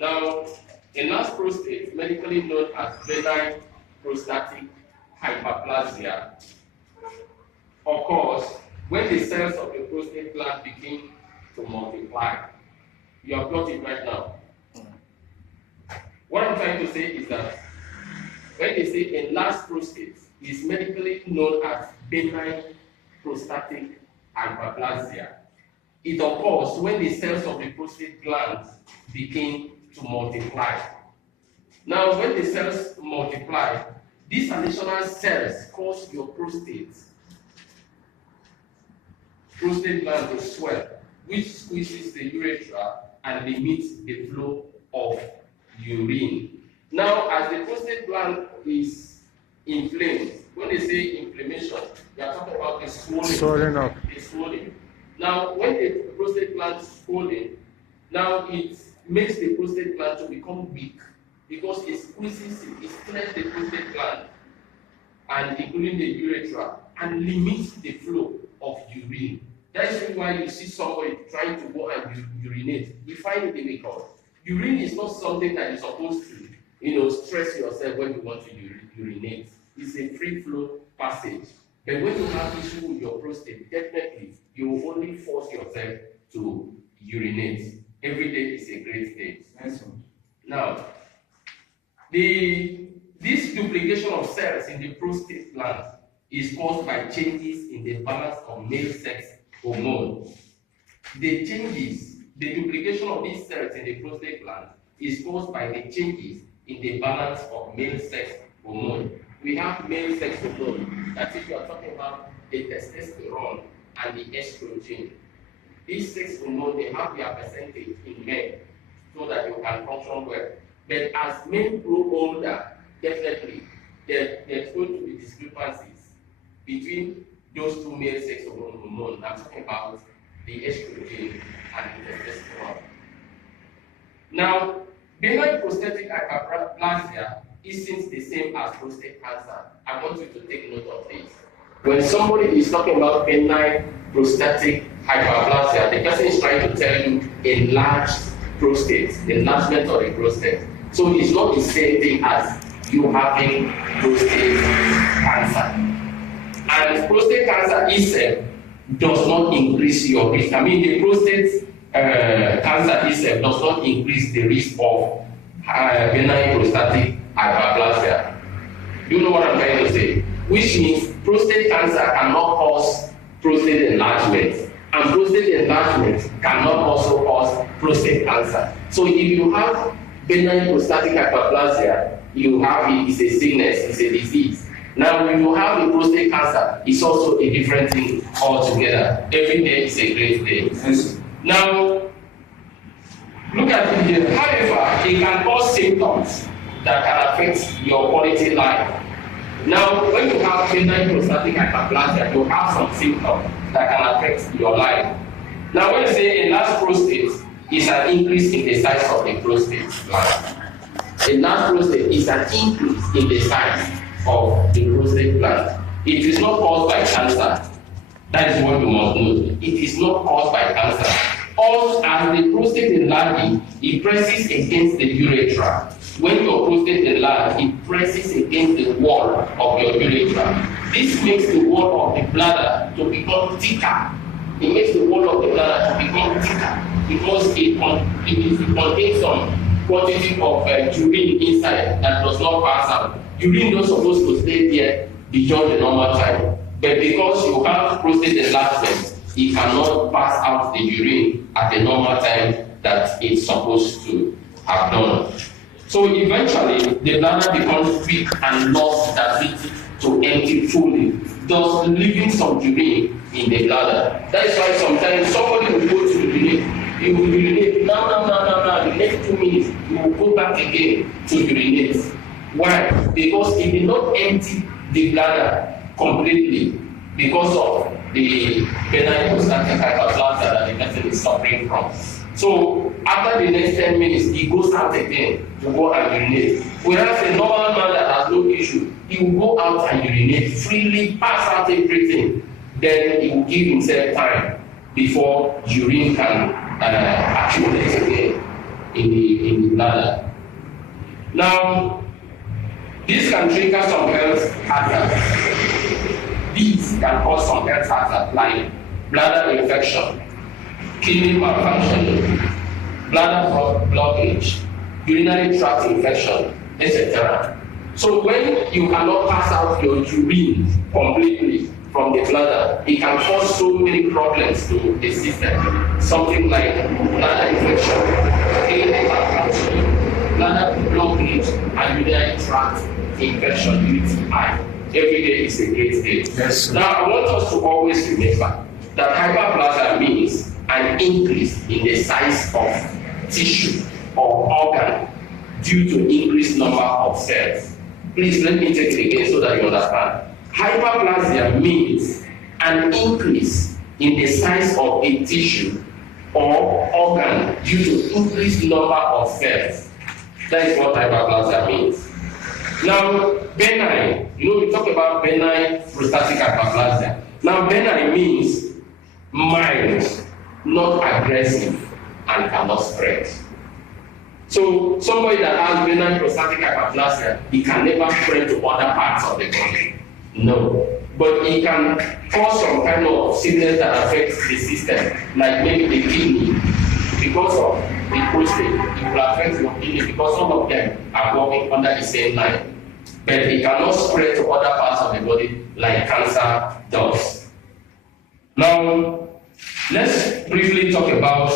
Now, enlarged prostate, medically known as benign prostatic hyperplasia, occurs when the cells of the prostate gland begin to multiply. You have got it right now. What I'm trying to say is that when they say enlarged prostate, is medically known as benign prostatic hyperplasia. It occurs when the cells of the prostate glands begin to multiply. Now, when the cells multiply, these additional cells cause your prostate gland to swell, which squeezes the urethra and limits the flow of urine. Now, as the prostate gland is inflamed, when they say inflammation, we are talking about the swelling up. The swelling. Now, when the prostate gland is swollen, now it makes the prostate gland to become weak because it squeezes it, it stretches the prostate gland and including the urethra and limits the flow of urine. That's why you see somebody trying to go and urinate. You find it difficult. Urine is not something that you're supposed to, stress yourself when you want to urinate. It's a free flow passage. But when you have issue with your prostate, definitely you will only force yourself to urinate. Every day is a great day. Nice one. Now, this duplication of cells in the prostate gland is caused by changes in the balance of male sex hormone. The duplication of these cells in the prostate gland is caused by the changes in the balance of male sex hormone. We have male sex hormone, that is, you are talking about the testosterone and the estrogen. These sex hormones, they have their percentage in men so that you can function well. But as men grow older, definitely there's going to be discrepancies between those two male sex hormones. I'm talking about the estrogen and the testosterone. Now, benign prostatic hyperplasia isn't the same as prostate cancer. I want you to take note of this. When somebody is talking about benign prostatic hyperplasia, the person is trying to tell you enlarged prostate, enlargement of the prostate. So it's not the same thing as you having prostate cancer. And prostate cancer itself does not increase your risk. I mean, the prostate cancer itself does not increase the risk of benign prostatic hyperplasia. Do you know what I'm trying to say? Which means prostate cancer cannot cause prostate enlargement, and prostate enlargement cannot also cause prostate cancer. So if you have benign prostatic hyperplasia, you have it, it's a sickness, it's a disease. Now, when you have the prostate cancer, it's also a different thing altogether. Every day is a great day. Yes. Now, look at it here. However, it can cause symptoms that can affect your quality life. Now, when you have benign prostatic hyperplasia, you have some symptoms that can affect your life. Now, when you say enlarged prostate is an increase in the size of the prostate gland. Enlarged prostate is an increase in the size of the prostate gland. It is not caused by cancer. That is what you must know. It is not caused by cancer. Also, as the prostate enlarges, it presses against the urethra. When your prostate enlarges, it presses against the wall of your urethra. This makes the wall of the bladder to become thicker. It makes the wall of the bladder to become thicker because it contains some quantity of urine inside that does not pass out. Urine is not supposed to stay there beyond the normal time. But because you have prostate enlargement, it cannot pass out the urine at the normal time that it's supposed to have done. So eventually, the bladder becomes weak and lost the ability to empty fully, thus leaving some urine in the bladder. That is why sometimes somebody will go to urinate. He will urinate. No. The next 2 minutes, he will go back again to urinate. Why? Because he did not empty the bladder completely because of the benign prostatic hyperplasia that the person is suffering from. So after the next 10 minutes, he goes out again to go and urinate. Whereas a normal man that has no issue, he will go out and urinate freely, pass out everything. Then he will give himself time before urine can accumulate again in the bladder. Now, this can trigger some health hazards. These can cause some health hazards like bladder infection, kidney malfunction, bladder blockage, urinary tract infection, etc. So when you cannot pass out your urine completely from the bladder, it can cause so many problems to the system. Something like bladder infection, kidney malfunction, bladder blockage, and urinary tract infection, UTI. Every day is a great day. Yes. Now, I want us to always remember that hyperplasia means an increase in the size of tissue or organ due to increased number of cells. Please let me take it again so that you understand. Hyperplasia means an increase in the size of a tissue or organ due to increased number of cells. That is what hyperplasia means. Now, benign, we talk about benign prostatic hyperplasia. Now, benign means mild, not aggressive, and cannot spread. So, somebody that has benign prostatic hyperplasia, it can never spread to other parts of the body. No. But it can cause some kind of sickness that affects the system, like maybe the kidney, because of the prostate. It will affect your kidney because all of them are working under the same line. But it cannot spread to other parts of the body like cancer does. Now, let's briefly talk about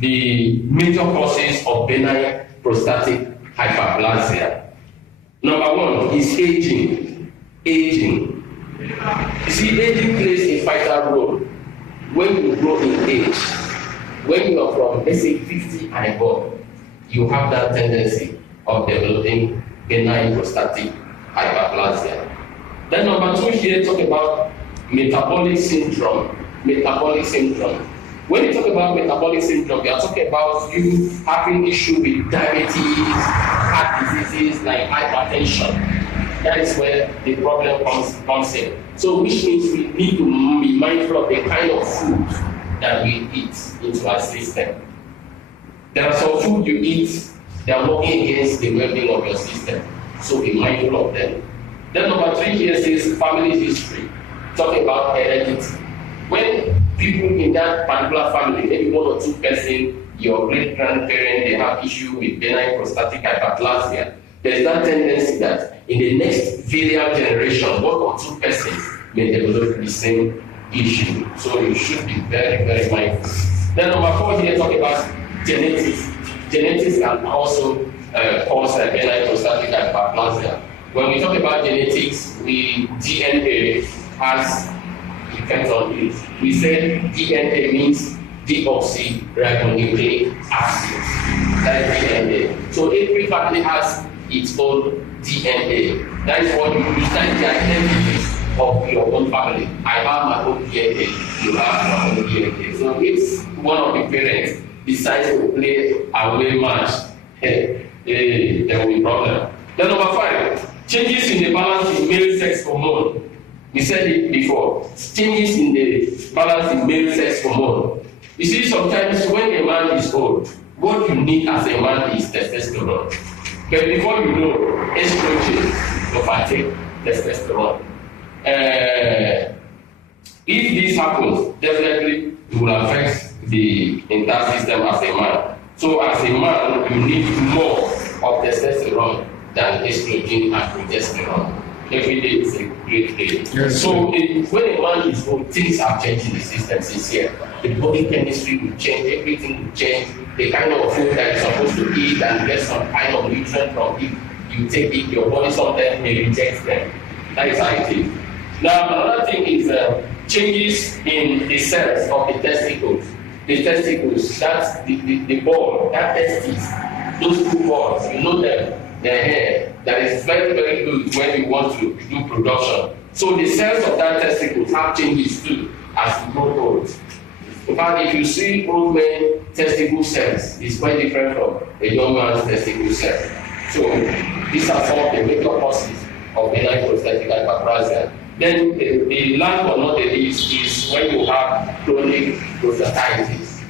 the major causes of benign prostatic hyperplasia. Number one is aging. Aging. You see, aging plays a vital role when you grow in age. When you are from, let's say, 50 and above, you have that tendency of developing benign prostatic hyperplasia. Then number two here, talk about metabolic syndrome. Metabolic syndrome. When you talk about metabolic syndrome, we are talking about you having issue with diabetes, heart diseases like hypertension. That is where the problem comes in. So which means we need to be mindful of the kind of food that we eat into our system. There are some food you eat that are working against the well-being of your system. So be mindful of them. Then number three here says family history. Talking about heredity. When people in that particular family, maybe one or two persons, your great-grandparent, they have issue with benign prostatic hyperplasia, there's that tendency that in the next variant generation, one or two persons may develop the same issue. So you should be very, very mindful. Then number four here, talk about genetics. Genetics can also cause benign prostatic hyperplasia. When we talk about genetics, DNA has effect on it. We said DNA means deoxyribonucleic acid. That is DNA. So every family has its own DNA. That is what you understand the identity of your own family. I have my own DNA, you have your own DNA. So if one of the parents decides to play away match, there will be problem. Then number five, changes in the balance in male sex hormone. We said it before. Changes in the balance in male sex hormone. You see, sometimes when a man is old, what you need as a man is testosterone. But before you know, estrogen overtake testosterone. If this happens, definitely it will affect the entire system as a man. So as a man, you need more of testosterone than estrogen and progesterone. Every day is a great day. Yes. So when a man is old, things are changing the system sincere. The body chemistry will change, everything will change. The kind of food that you're supposed to eat and get some kind of nutrient from it, you take it, your body sometimes may reject them. That is how it is. Now, another thing is changes in the cells of the testicles. The testicles, that's the ball, that testes, those two balls, you know them, the hair, that is very, very good when you want to do production. So the cells of that testicles have changes too as you grow old. In fact, if you see old men testicle cells, it's quite different from a young man's testicle cell. So these are some of the major causes of benign prostatic hyperplasia. Then the last but not the least is when you have chronic prostatitis.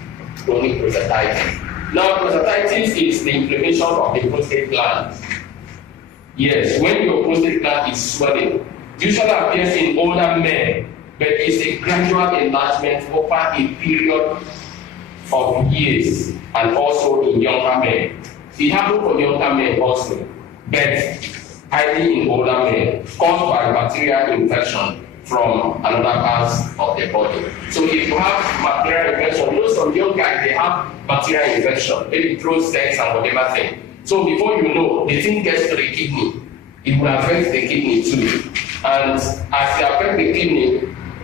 Chronic prostatitis. Now, prostatitis is the inflammation of the prostate gland. Yes, when your prostate gland is swelling, usually appears in older men, but it's a gradual enlargement over a period of years, and also in younger men. It happens for younger men also, but highly in older men, caused by bacterial infection from another part of the body. So if you have bacterial infection, you know some young guys, they have bacterial infection, maybe throat sex and whatever thing. So before you know, the thing gets to the kidney, it will affect the kidney too. And as it affects the kidney,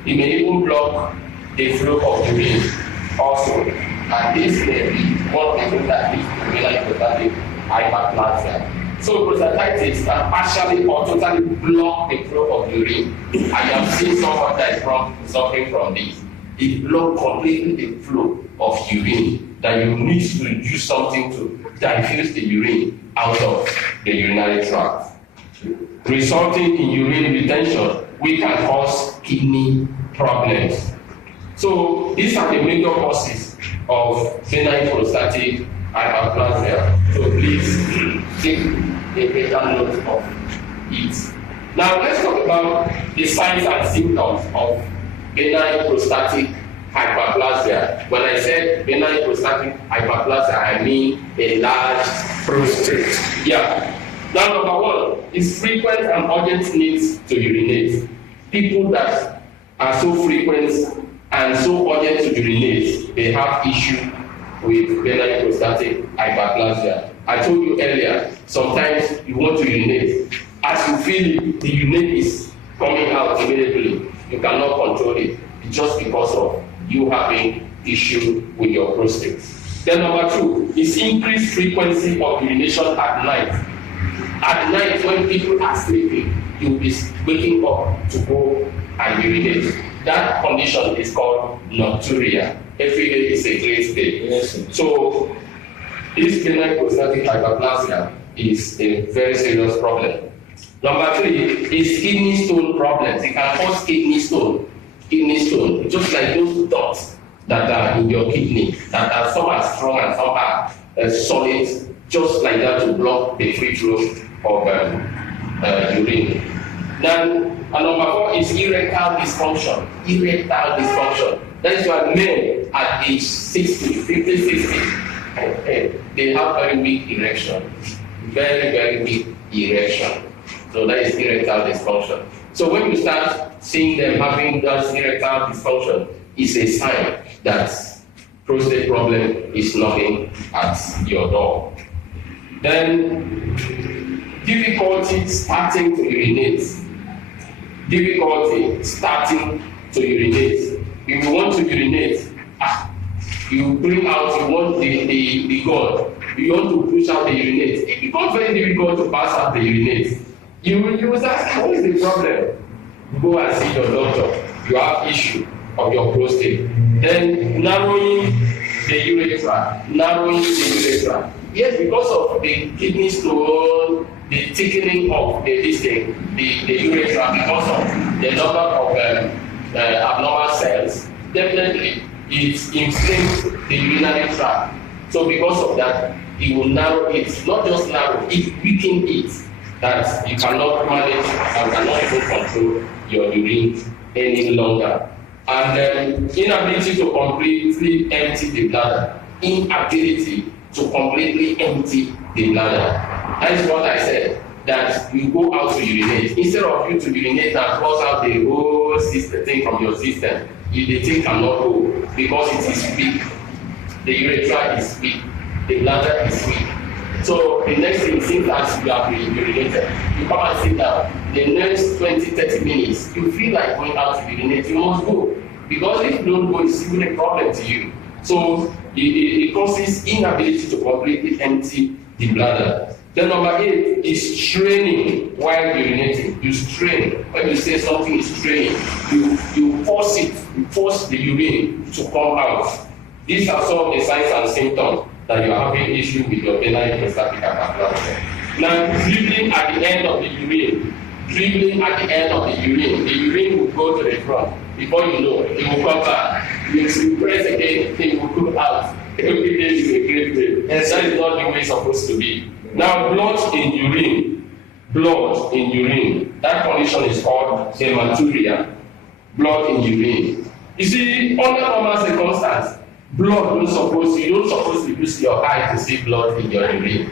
it may even block the flow of urine also. And this may be one of the things that leads to renal prostatic hyperplasia. So prostatitis can partially or totally block the flow of urine. I have seen someone that is suffering from this. It blocks completely the flow of urine, that you need to do something to diffuse the urine out of the urinary tract, resulting in urine retention, which can cause kidney problems. So these are the major causes of benign prostatic hyperplasia. So please take a better note of it. Now let's talk about the signs and symptoms of benign prostatic hyperplasia. When I said benign prostatic hyperplasia, I mean a large prostate. Yeah. Now number one is frequent and urgent needs to urinate. People that are so frequent and so urgent to urinate, they have issue with benign prostatic hyperplasia. I told you earlier, sometimes you want to urinate. As you feel it, the urinate is coming out immediately. You cannot control it. It's just because of you having issue with your prostate. Then number two is increased frequency of urination at night. At night, when people are sleeping, you'll be waking up to go and urinate. That condition is called nocturia. Every day is a great day. Yes. So this benign prostatic hyperplasia is a very serious problem. Number three is kidney stone problems. It can cause kidney stone. Kidney stone, just like those dots that are in your kidney, that are some are strong and some are solid, just like that, to block the free flow of urine. Then number four is erectile dysfunction. Erectile dysfunction. That is why men at age 60, 50, 60, they have very weak erection. Very, very weak erection. So that is erectile dysfunction. So when you start seeing them having that erectile dysfunction, it's a sign that prostate problem is knocking at your door. Then difficulty starting to urinate. Difficulty starting to urinate. If you want to urinate, you bring out, you want the gourd, you want to push out the urinate. It becomes very difficult to pass out the urinate. You will ask, what is the problem? Go and see your doctor. You have issue of your prostate. Then narrowing the urethra. Narrowing the urethra. Yes, because of the kidney stone, the thickening of the urethra, because of the number of abnormal cells, definitely it inflames the urinary tract. So because of that, it will narrow it. Not just narrow, it weakens it, that you cannot manage and cannot even control your urine any longer. And inability to completely empty the bladder. Inability to completely empty the bladder. That is what I said, that you go out to urinate. Instead of you to urinate and flush out the whole system thing from your system, the thing cannot go because it is weak. The urethra is weak. The bladder is weak. So the next thing, since as you have been urinated, you come and sit down. The next 20-30 minutes, you feel like going out to urinate, you must go. Because if you don't go, it's even a problem to you. So it causes inability to completely empty the bladder. Then number 8 is straining while urinating. You strain. When you say something is straining, you force it, you force the urine to come out. These are some of the signs and symptoms that you are having issue with your benign prostatic hyperplasia. Now, dribbling at the end of the urine. Dribbling at the end of the urine will go to the front. Before you know, it will come back. You press again, it will come out. Every day is a great day. Yes, that is not the way it's supposed to be. Now, blood in urine. Blood in urine. That condition is called hematuria. Blood in urine. You see, under normal circumstances, you don't supposed to use your eye to see blood in your urine.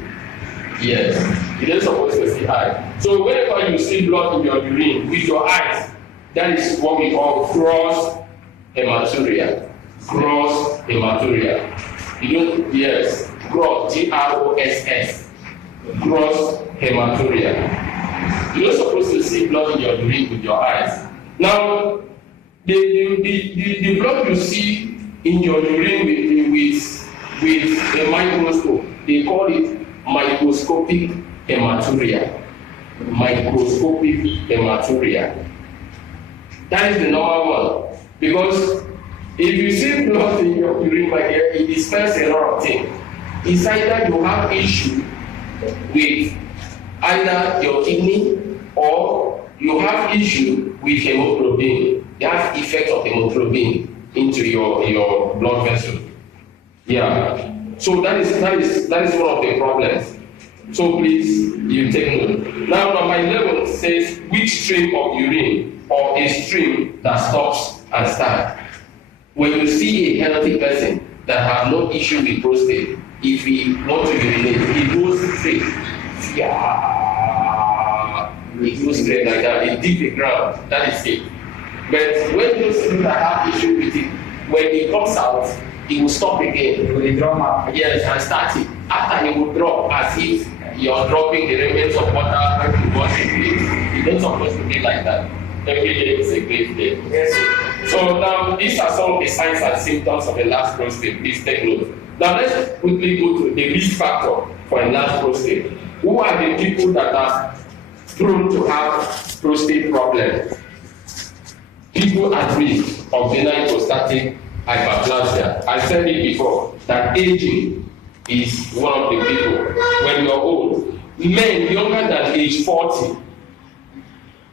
Yes, you don't supposed to see eye. So whenever you see blood in your urine with your eyes, that is what we call gross hematuria. Gross hematuria. You don't, yes, gross, G-R-O-S-S. Gross hematuria. You're not supposed to see blood in your urine with your eyes. Now, the blood you see in your urine with a microscope, they call it microscopic hematuria. Microscopic hematuria. That is the normal one. Because if you see blood in your urine, my dear, it dispels a lot of things. It's either you have issue with either your kidney or you have issue with hemoglobin. You have effect of hemoglobin into your blood vessel. Yeah. So that is one of the problems. So please, you take note. Now number 11 says which stream of urine or a stream that stops and starts. When you see a healthy person that have no issue with prostate, if he want to urinate, he goes straight. Yeah. He goes straight like that. He dig the ground. That is it. But when those people that have issue with it, when he comes out, he will stop again. He will drop. Yes, and start it. After he will drop, as if you're dropping the remains of water when you wash it. It's not supposed to be like that. Every day is a great day. Yes. So now these are some of the signs and symptoms of enlarged prostate. Please take note. Now let's quickly go to the risk factor for enlarged prostate. Who are the people that are prone to have prostate problems? People at risk of benign prostatic hyperplasia. I said it before that aging is one of the people. When you're old, men younger than age 40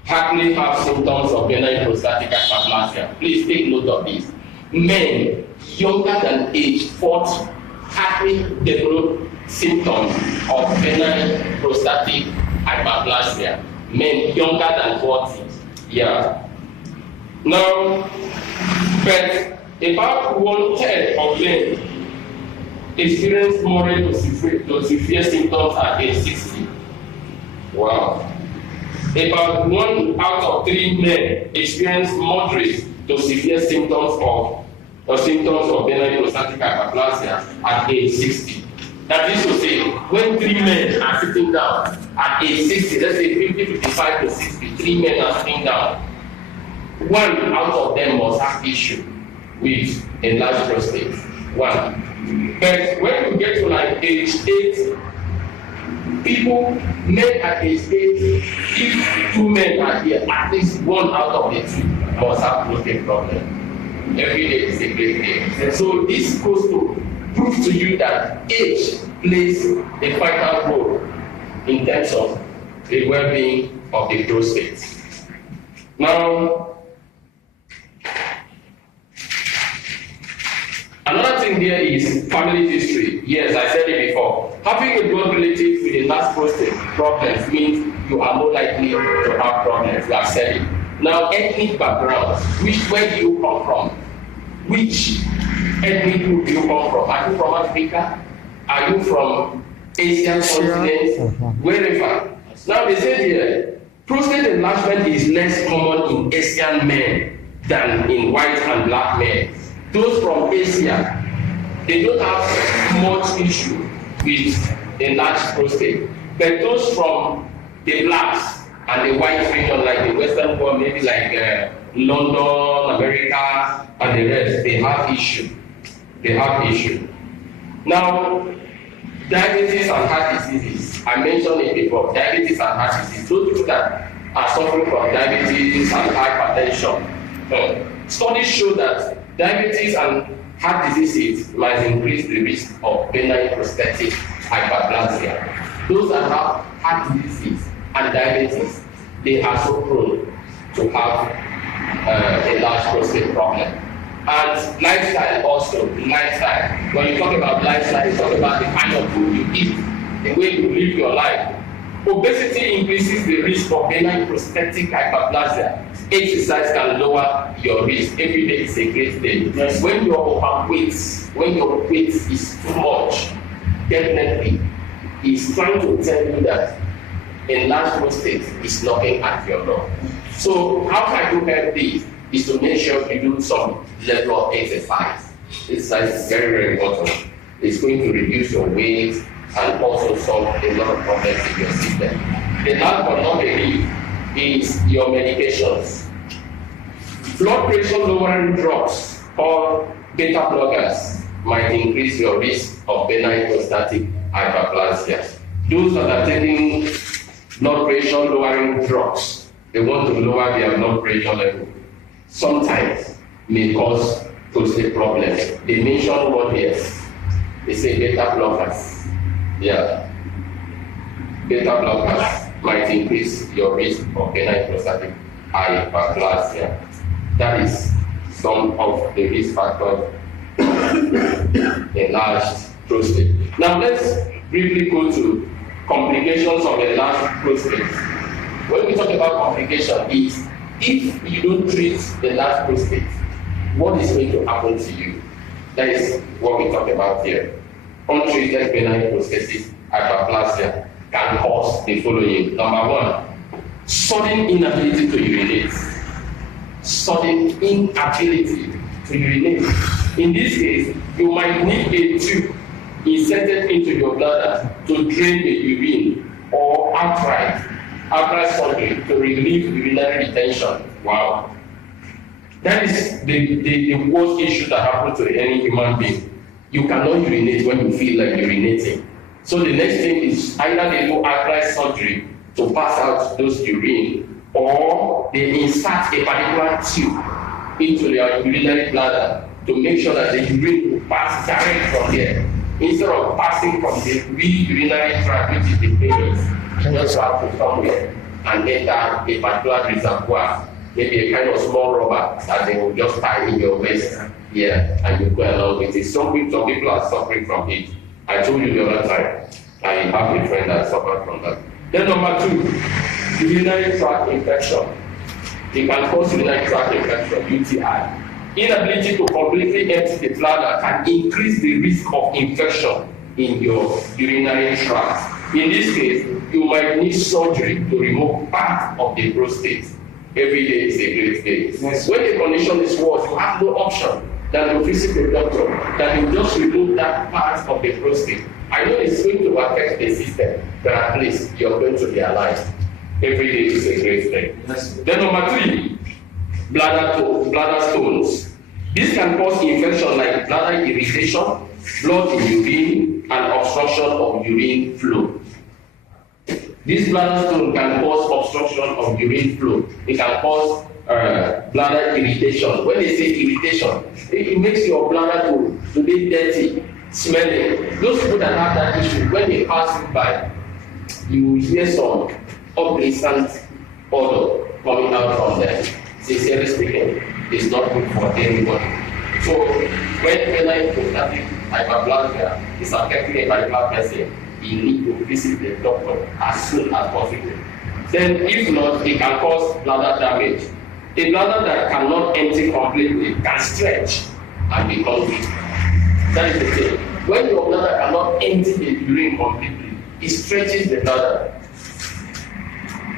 hardly have symptoms of benign prostatic hyperplasia. Please take note of this. Men younger than age 40 hardly develop symptoms of benign prostatic hyperplasia. Men younger than 40. Yeah. Now, but about 1/3 of them experience moderate to severe symptoms at age 60. Wow. About 1 out of 3 men experience moderate to severe symptoms of benign prostatic hyperplasia at age 60. That is to say, when 3 men are sitting down at age 60, let's say 50, 55 to 60, 3 men are sitting down, 1 out of them must have issue with enlarged prostate. 1. But when you get to like age 8, people, men at age 8, if 2 men are here, at least 1 out of the 2 must have prostate problem. Every day is a great day. So this goes to prove to you that age plays a vital role in terms of the well-being of the prostate. Now, another thing here is family history. Yes, I said it before. Having a blood relative with a large prostate problems means you are more likely to have problems. We have said it. Now, ethnic background. Where do you come from? Which ethnic group do you come from? Are you from Africa? Are you from Asian continent? Wherever. Now, they say here, prostate enlargement is less common in Asian men than in white and black men. Those from Asia, they don't have much issue with enlarged prostate. But those from the blacks and the white region, like the Western world, maybe like London, America, and the rest, they have issue. They have issue. Now, diabetes and heart diseases. I mentioned it before. Diabetes and heart disease. Those people that are suffering from diabetes and hypertension. Studies show that diabetes and heart diseases might increase the risk of benign prostatic hyperplasia. Those that have heart disease and diabetes, they are so prone to have a large prostate problem. And lifestyle also, lifestyle. When you talk about lifestyle, you talk about the kind of food you eat, the way you live your life. Obesity increases the risk of benign prostatic hyperplasia. Exercise can lower your risk. Every day is a great day. Yes. When you're overweight, when your weight is too much, definitely it's trying to tell you that enlarged prostate is knocking at your door. So how can you help this? Is to make sure you do some level of exercise. Exercise is very, very important. It's going to reduce your weight and also solve a lot of problems in your system. The last but not the least is your medications. Blood pressure lowering drugs or beta blockers might increase your risk of benign prostatic hyperplasia. Those that are taking blood pressure lowering drugs, they want to lower their blood pressure level. Sometimes may cause prostate problems. They mention one here. They say beta blockers. Yeah. Beta blockers might increase your risk of benign prostatic hyperplasia. That is some of the risk factors enlarged prostate. Now let's briefly go to complications of enlarged prostate. When we talk about complication, is if you don't treat enlarged prostate, what is going to happen to you? That is what we talk about here. Untreated benign prostatic hyperplasia can cause the following. Number one, sudden inability to urinate. Sudden inability to urinate. In this case, you might need a tube inserted into your bladder to drain the urine, or outright surgery to relieve urinary retention. Wow. That is the worst issue that happens to any human being. You cannot urinate when you feel like urinating. So the next thing is either they do outright surgery to pass out those urine, or they insert a particular tube into their urinary bladder to make sure that the urine will pass direct from there, instead of passing from the urinary tract, which is the penis, just have to somewhere and enter a particular reservoir, maybe a kind of small rubber that they will just tie in your waist. Yeah, and you go along with it. Some people are suffering from it. I told you the other time, I have a friend that suffered from that. Then number two, urinary tract infection. It can cause urinary tract infection, UTI. Inability to completely empty the bladder can increase the risk of infection in your urinary tract. In this case, you might need surgery to remove part of the prostate. Every day is a great day. Yes. When the condition is worse, you have no option than to visit the doctor that will just remove that part of the prostate. I know it's going to affect the system, but at least you're going to be alive. Every day is a great thing. Yes. Then number three, bladder stones. This can cause infection like bladder irritation, blood in urine, and obstruction of urine flow. This bladder stone can cause obstruction of urine flow. It can cause bladder irritation. When they say irritation, it makes your bladder to be dirty, smelling. Those people that have that issue, when they pass you by, you hear some unpleasant odor coming out from them. Sincerely speaking, it's not good for anybody. So when benign prostatic hyperplasia is affecting a particular person, you need to visit the doctor as soon as possible. Then if not, it can cause bladder damage. A bladder that cannot empty completely can stretch and become weak. That is the thing. When your bladder cannot empty the urine completely, it stretches the bladder.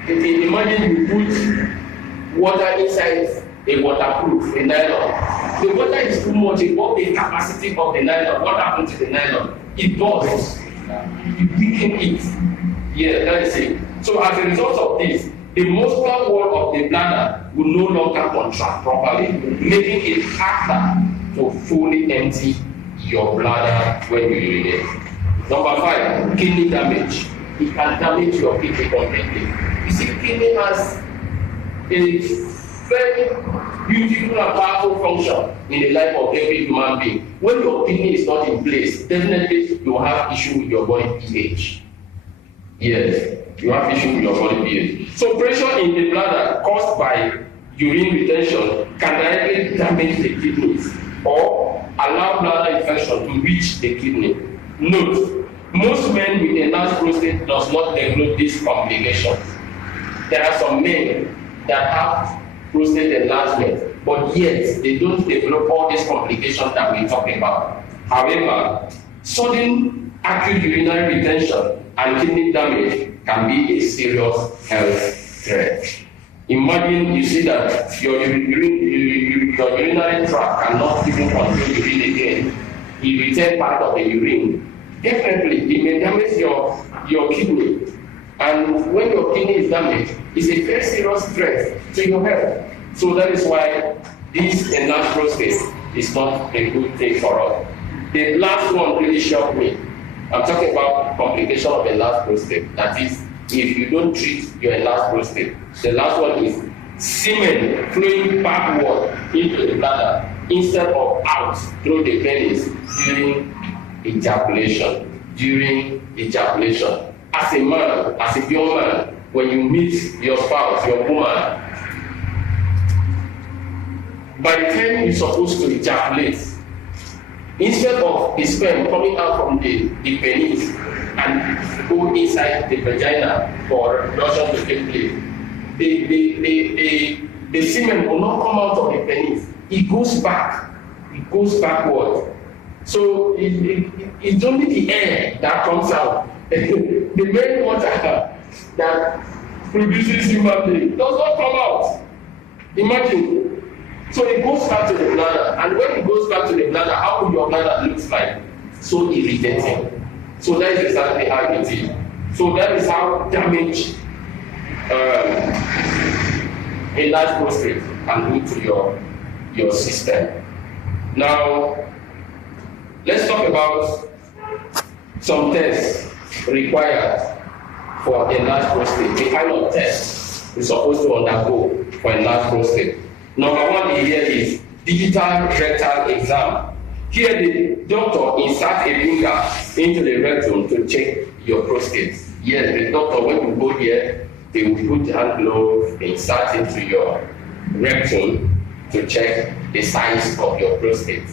Imagine you put water inside a waterproof, a nylon. The water is too much above the capacity of the nylon. What happens to the nylon? It bursts. You weaken it. Yeah, that is it. So as a result of this, the muscular wall of the bladder will no longer contract properly, making it harder to fully empty your bladder when you urinate. Number 5, kidney damage. It can damage your kidney completely. You see, kidney has a very beautiful and powerful function in the life of every human being. When your kidney is not in place, definitely you have issue with your body pH. Yes, you have issue with your body pH. So pressure in the bladder caused by urine retention can directly damage the kidneys or allow bladder infection to reach the kidney. Note, most men with enlarged prostate does not develop these complications. There are some men that have prostate enlargement, but yet they don't develop all these complications that we talk about. However, sudden acute urinary retention and kidney damage can be a serious health threat. Imagine you see that your urinary tract cannot even control urine again. You retain part of the urine. Definitely, it may damage your kidney. And when your kidney is damaged, it's a very serious threat to your health. So that is why this enlarged prostate is not a good thing for us. The last one really shocked me. I'm talking about complication of enlarged prostate. That is, if you don't treat your enlarged prostate. The last one is semen flowing backward into the bladder instead of out through the penis during ejaculation. As a man, as a young man, when you meet your spouse, your woman, by the time you're supposed to ejaculate, instead of the sperm coming out from the penis and go inside the vagina for reproduction to take place, the semen will not come out of the penis. It goes backward. So it's only the air that comes out. The main water that produces human being does not come out. Imagine. So it goes back to the bladder, and when it goes back to the bladder, how will your bladder look like? So irritating. So that is exactly how it is. So that is how damage a large prostate can do to your system. Now, let's talk about some tests required for a large prostate. The kind of test we're supposed to undergo for a large prostate. Number one here is digital rectal exam. Here the doctor inserts a finger into the rectum to check your prostate. Yes, the doctor, when you go here, they will put hand glove, insert into your rectum to check the size of your prostate.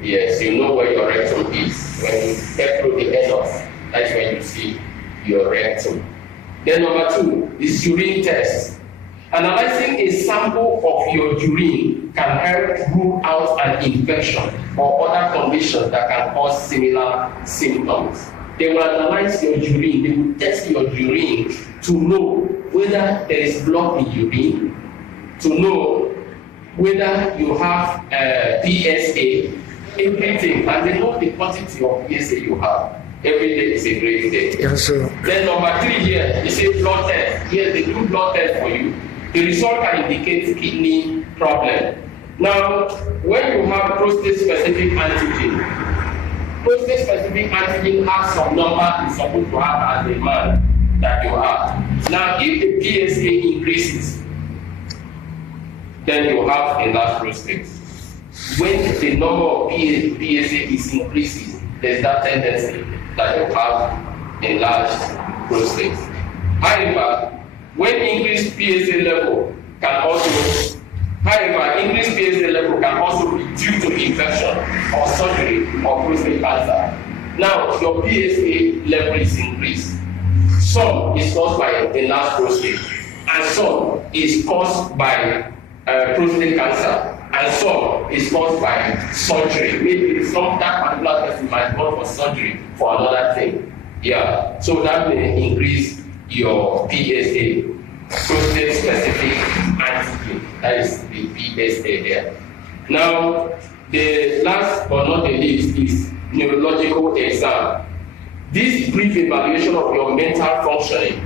Yes, you know where your rectum is. When you get through the end of, that's when you see your rectum. Then number two is urine test. Analyzing a sample of your urine can help rule out an infection or other conditions that can cause similar symptoms. They will analyze your urine, they will test your urine to know whether there is blood in urine, to know whether you have PSA, everything, and they know the quantity of PSA you have. Every day is a great day. Yes, sir. Then number three here is a blood test. Here they do blood test for you. The result can indicate kidney problem. Now, when you have prostate-specific antigen has some number you're supposed to have as a man that you have. Now, if the PSA increases, then you have enlarged prostate. When the number of PSA is increasing, there's that tendency that you have enlarged prostate. However, when increased PSA level can also be due to infection or surgery or prostate cancer. Now, your PSA level is increased. Some is caused by enlarged prostate, and some is caused by prostate cancer, and some is caused by surgery. Maybe that particular person might go for surgery for another thing. Yeah, so that may increase your PSA, prostate-specific antigen. That is the PSA there. Now, the last but not the least is neurological exam. This brief evaluation of your mental functioning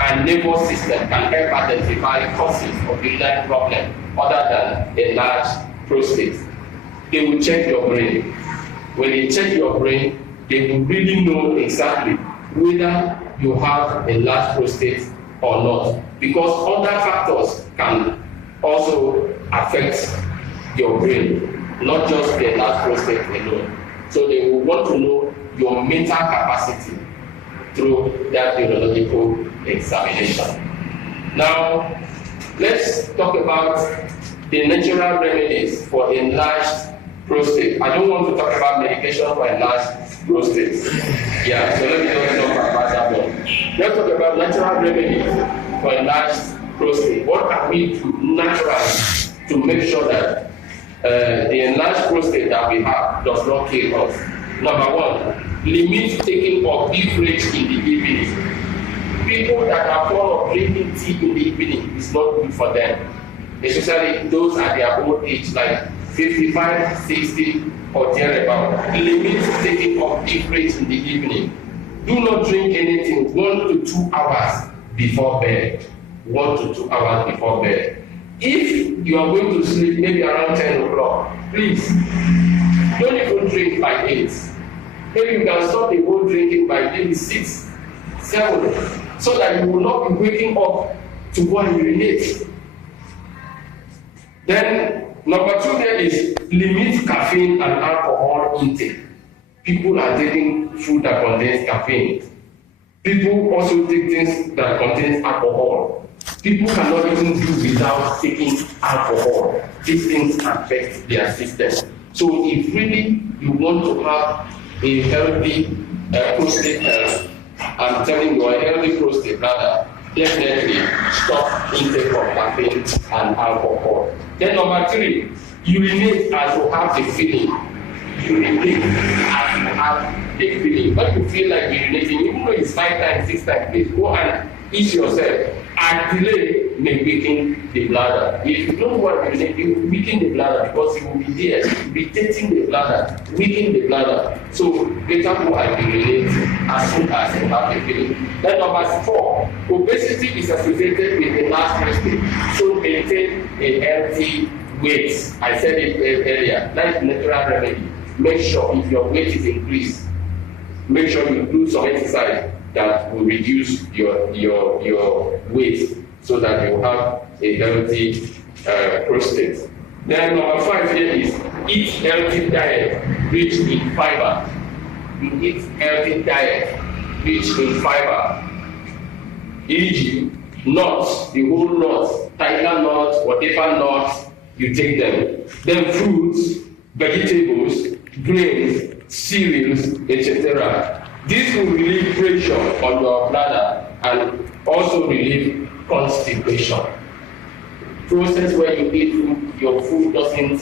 and nervous system can help identify causes of urinary problem other than enlarged prostate. They will check your brain. When they check your brain, they will really know exactly whether you have enlarged prostate or not, because other factors can also affect your brain, not just the enlarged prostate alone. So they will want to know your mental capacity through that neurological examination. Now, let's talk about the natural remedies for enlarged prostate. I don't want to talk about medication for enlarged prostate. Yeah, so let me not talk about that one. Let's talk about natural remedies for enlarged prostate. What can we do naturally to make sure that the enlarged prostate that we have does not kill us? Number one, limit taking of beverage in the evening. People that are fond of drinking tea in the evening is not good for them, especially those at their old age, like 55, 60, or thereabout. Limit taking of beverage in the evening. Do not drink anything 1 to 2 hours before bed. 1 to 2 hours before bed. If you are going to sleep maybe around 10 o'clock, please don't even drink by 8. Maybe you can stop the whole drinking by maybe 6, 7, so that you will not be waking up to go and urinate. Then, number 2 there is limit caffeine and alcohol intake. People are taking food that contains caffeine. People also take things that contain alcohol. People cannot even do without taking alcohol. These things affect their system. So if really you want to have a healthy prostate health, I'm telling you, a healthy prostate rather, definitely stop intake of caffeine and alcohol. Then number 3, urinate as you have the feeling. Urinate as you have the feeling. When you feel like urinating, even though it's 5 times, 6 times, please go and ease yourself. And delay may weaken the bladder. If you don't want to urinate, you will weaken the bladder because you will be there irritating the bladder, weakening the bladder. So better go and urinate as soon as you have the feeling. Then number 4, obesity is associated with a large prostate. So maintain a healthy weight. I said it earlier. That is natural remedy. Make sure if your weight is increased, make sure you do some exercise that will reduce your weight so that you have a healthy prostate. Then number 5 here is eat healthy diet rich in fiber. You eat healthy diet rich in fiber. E.g. nuts, the whole nuts, tiger nuts, whatever nuts, you take them. Then fruits, vegetables, grains, cereals, etc. This will relieve pressure on your bladder and also relieve constipation. Process where you eat food, your food doesn't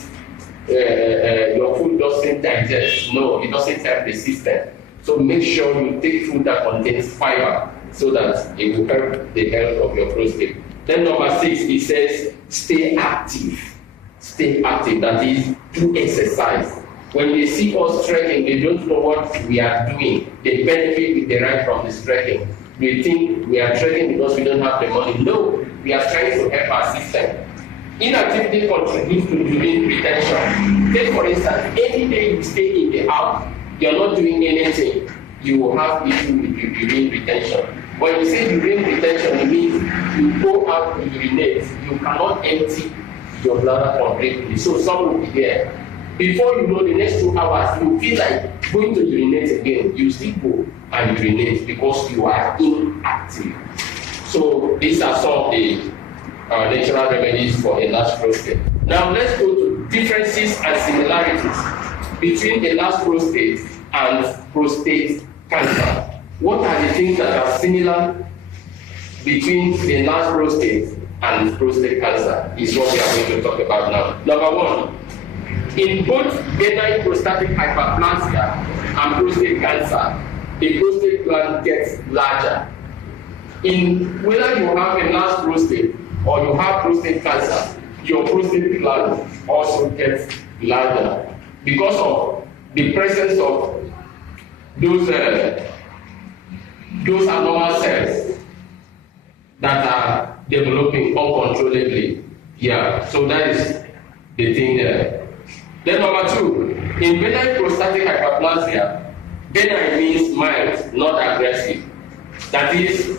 digest. No, it doesn't help the system. So make sure you take food that contains fiber so that it will help the health of your prostate. Then number 6, it says stay active. Stay active. That is, do exercise. When they see us trekking, they don't know what we are doing. They benefit we derive from the trekking. We think we are trekking because we don't have the money. No, we are trying to help our system. Inactivity contributes to urine retention. Take for instance, any day you stay in the house, you're not doing anything, you will have issue with your urine retention. When you say urine retention, it means you go out to urinate, you cannot empty your bladder completely. So some will be there. Before you know, the next 2 hours, you feel like going to urinate again. You still go and urinate because you are inactive. So these are some of the natural remedies for enlarged prostate. Now let's go to differences and similarities between enlarged prostate and prostate cancer. What are the things that are similar between enlarged prostate and prostate cancer is what we are going to talk about now. Number 1, in both benign prostatic hyperplasia and prostate cancer, the prostate gland gets larger. In whether you have enlarged prostate or you have prostate cancer, your prostate gland also gets larger because of the presence of those abnormal cells that are developing uncontrollably. Yeah, so that is the thing there. Then number 2, in benign prostatic hyperplasia, benign means mild, not aggressive. That is,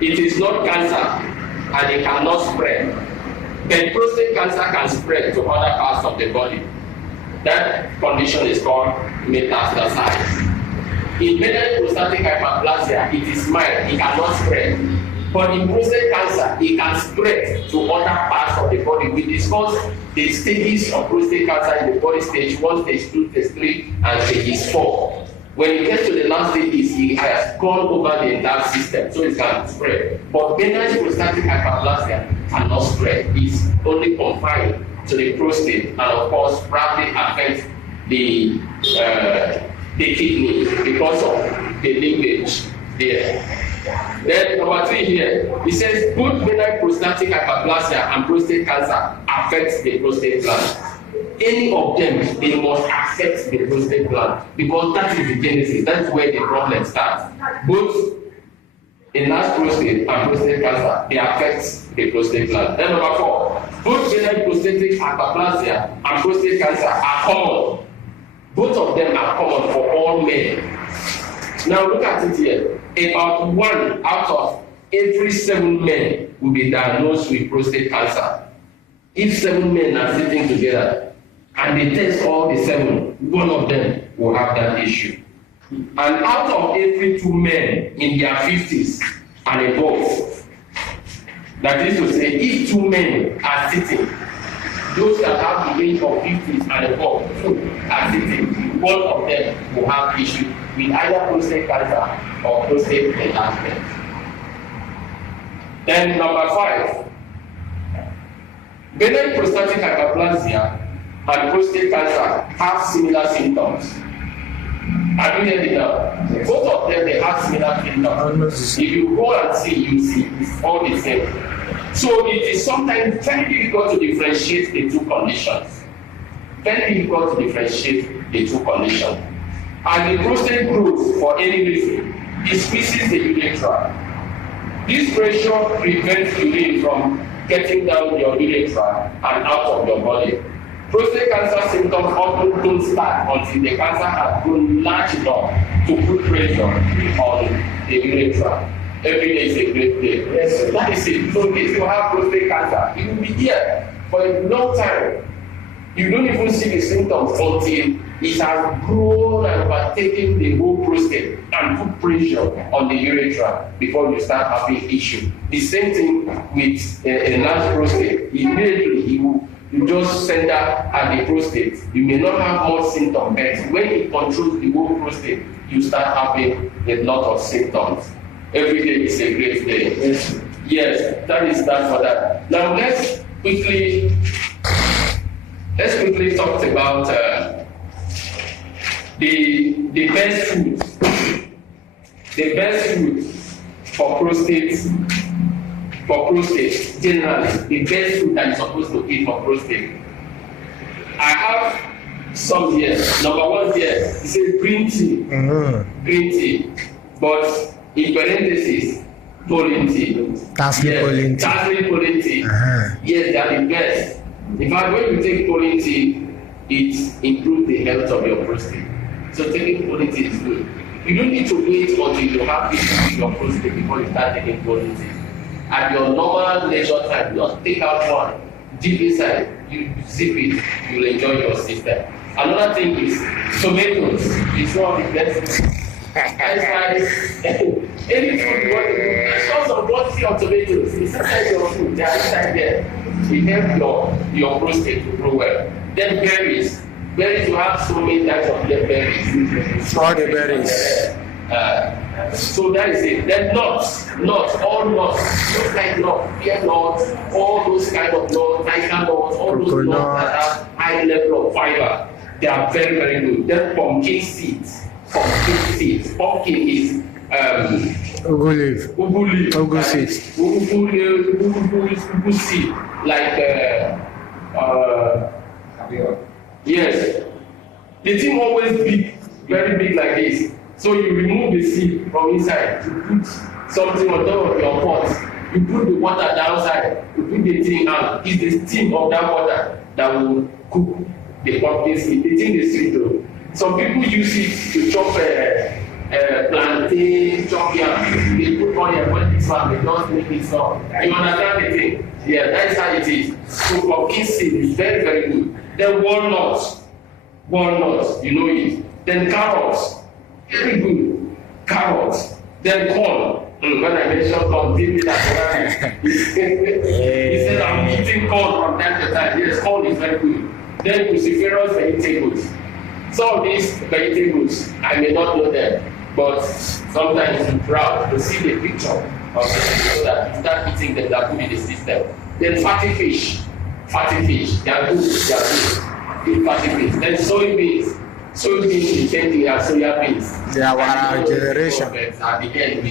it is not cancer and it cannot spread. But prostate cancer can spread to other parts of the body. That condition is called metastasis. In benign prostatic hyperplasia, it is mild, it cannot spread. But in prostate cancer, it can spread to other parts of the body. We discussed the stages of prostate cancer in the body: stage 1, stage 2, stage 3, and stage 4. When it gets to the last stages, it has gone over the entire system, so it can spread. But benign prostatic hyperplasia cannot spread. It's only confined to the prostate, and of course, probably affects the kidney because of the linkage there. Then number 3 here, it says both benign prostatic hyperplasia and prostate cancer affects the prostate gland. Any of them, they must affect the prostate gland because that is the genesis. That's where the problem starts. Both enlarged prostate and prostate cancer, they affect the prostate gland. Then number 4, both benign prostatic hyperplasia and prostate cancer are common. Both of them are common for all men. Now look at it here. About 1 out of every 7 men will be diagnosed with prostate cancer. If 7 men are sitting together and they test all the 7, 1 of them will have that issue. And out of every 2 men in their 50s and above, that is to say, if 2 men are sitting, those that have the range of 50s and above are sitting, 1 of them will have issue with either prostate cancer or prostate enlargement. Then number 5, benign prostatic hyperplasia and prostate cancer have similar symptoms. Have you heard it now? Both of them, they have similar symptoms. If you go and see, you see it's all the same. So it is sometimes very difficult to differentiate the 2 conditions. Very difficult to differentiate the 2 conditions. And the prostate grows for any reason, it squeezes the urethra. This pressure prevents urine from getting down your urethra and out of your body. Prostate cancer symptoms often don't start until the cancer has grown large enough to put pressure on the urethra. Every day is a great day. Yes, that is it. So if you have prostate cancer, it will be here for a long time. You don't even see the symptoms until it has grown and overtaken the whole prostate and put pressure on the urethra before you start having issue. The same thing with a large prostate. Immediately you just center at the prostate. You may not have much symptoms, but when it controls the whole prostate, you start having a lot of symptoms. Every day is a great day. Yes, that is that for that. Now let's quickly talk about the best food. The best food for prostate generally, the best food that you're supposed to eat for prostate. I have some here. Number 1 here, it says green tea. Green tea. But in parentheses, Pollen tea. Pollen tea. Yes, they are the best. In fact, when you take pollen tea, it improves the health of your prostate. So taking pollen tea is good. You don't need to wait until you have issues with your prostate before you start taking pollen tea. At your normal leisure time, just take out one, dip inside, you zip it, you'll enjoy your system. Another thing is tomatoes. It's one of the best. Any food you want to do, there's lots of quantity of tomatoes. It's inside your food, they are inside there. It helps your prostate to grow well. Then berries. Berries, you have so many types of berries. All the berries. So that is it. Then nuts, all nuts, just like nuts, pear nuts, all those kind of nuts, tiger nuts, all those nuts that have high level of fiber. They are very, very good. Then pumpkin seeds. Pumpkin is ugu leaf. Ugu seeds. Ugu seed. Like yes. The thing always big, very big like this. So you remove the seed from inside, you put something on top of your pot, you put the water downside, you put the thing out. It's the steam of that water that will cook the pumpkin seed. The thing is sweet though. Some people use it to chop plantain, chop yam. They put onion when it's one, they don't make it soft. You understand the thing? Yeah, that's how it is. So pumpkin seed is very, very good. Then walnuts, you know it. Then carrots, very good. Carrots, Then corn. When I mentioned corn, give me that. He said, I'm eating corn from time to time. Yes, corn is very good. Then cruciferous vegetables. Some of these vegetables, I may not know them, but sometimes I'm proud to see the picture of them so that you start eating them, that good in the system. Then fatty fish, they are good, Eat fatty fish. Then soybeans the same thing as soya beans. They are our generation. At the end,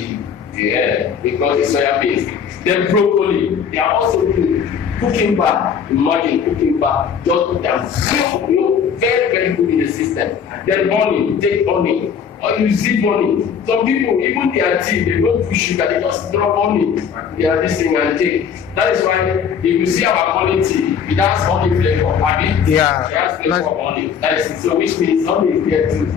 we call it soya beans. Then broccoli, they are also good. Cucumber, imagine cucumber, just put them very, very good in the system. Then honey, take honey, or you sip honey. Some people, even their tea, they don't put sugar, they just drop honey. They are this thing and take. That is why if you see our honey tea, it has honey flavor, Yeah. It has flavor of honey. That is so, which means honey is there too.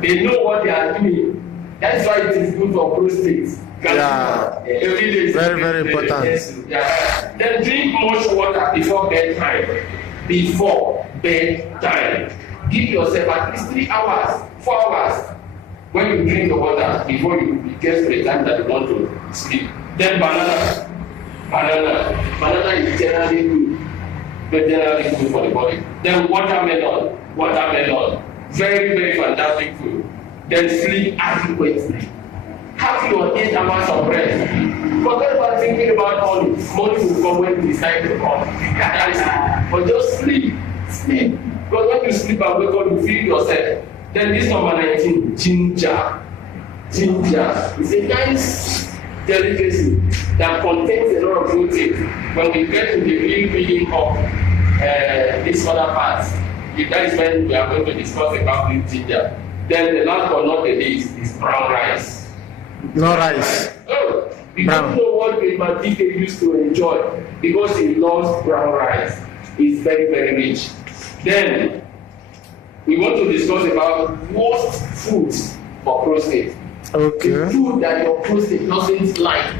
They know what they are doing. That is why it is good for prostate. Yeah. Every day Very, very important. Yeah. Then drink much water before bedtime. Before bedtime. Give yourself at least 3 hours, 4 hours when you drink the water before you get to the time that you want to sleep. Then banana. Banana is generally good for the body. Then watermelon. Very, very fantastic food. Then sleep adequately. Have your 8 hours of rest. Forget about thinking about money. Money will come when you decide to come. But just sleep. Because when you sleep and wake up, you feel yourself. Then this number 19, ginger. Ginger is a nice delicacy that contains a lot of protein. When we get to the real reading of this other part, that is when we are going to discuss about this ginger. Then the last but not the least is brown rice. No rice. Oh, you Brown. don't know what Matike used to enjoy because he loves brown rice. It's very, very rich. Then we want to discuss about worst foods for prostate. Okay. The food that your prostate doesn't like